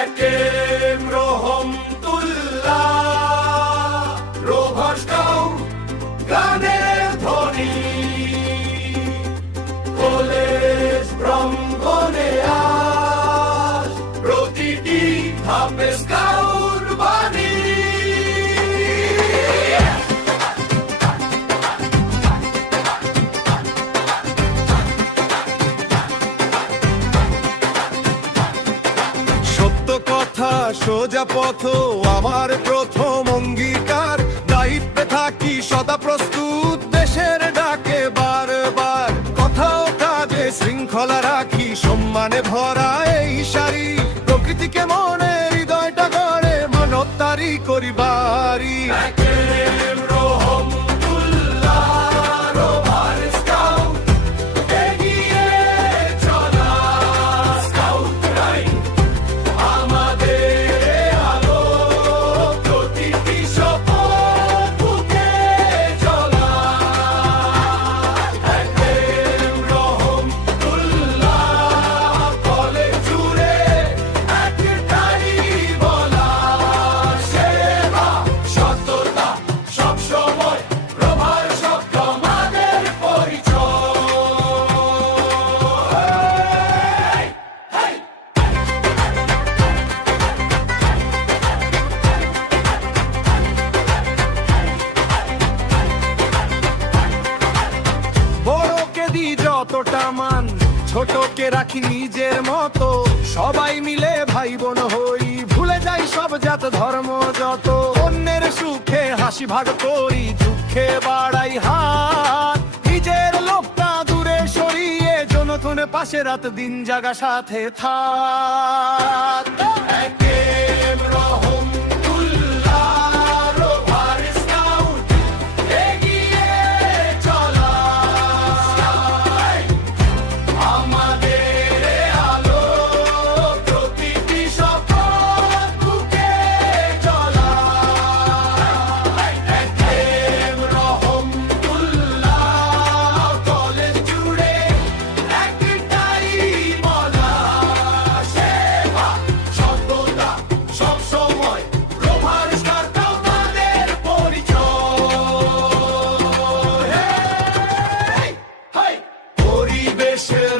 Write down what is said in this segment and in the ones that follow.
একেম রহমতুল্লাহ rover scout গানের ধ্বনি college প্রাঙ্গণে আজ প্রতিটি ধাপে স্কাউট বাণী। সোজা পথ আমার প্রথম অঙ্গীকার, দায়িত্বে থাকি সদা প্রস্তুত, দেশের ডাকে বারবার, কথাও কাজে শৃঙ্খলা রাখি, সম্মানে ভরা এই সারি, প্রকৃতিকে মনে হৃদয়টা গড়ে মানবতারি করিবারি। যতটা মান ছোটকে রাখি নিজের মতো, সবাই মিলে ভাই বোন হই, ভুলে যাই সব জাত ধর্ম যত, অন্যের সুখে হাসি ভাগ করি, দুঃখে বাড়াই হাত, নিজের লোকটা দূরে সরিয়ে জনগণের পাশে রাত দিন জাগা সাথে থাক।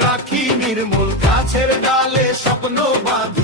রাখি নির্মূল গাছের ডালে স্বপ্ন বাঁধি।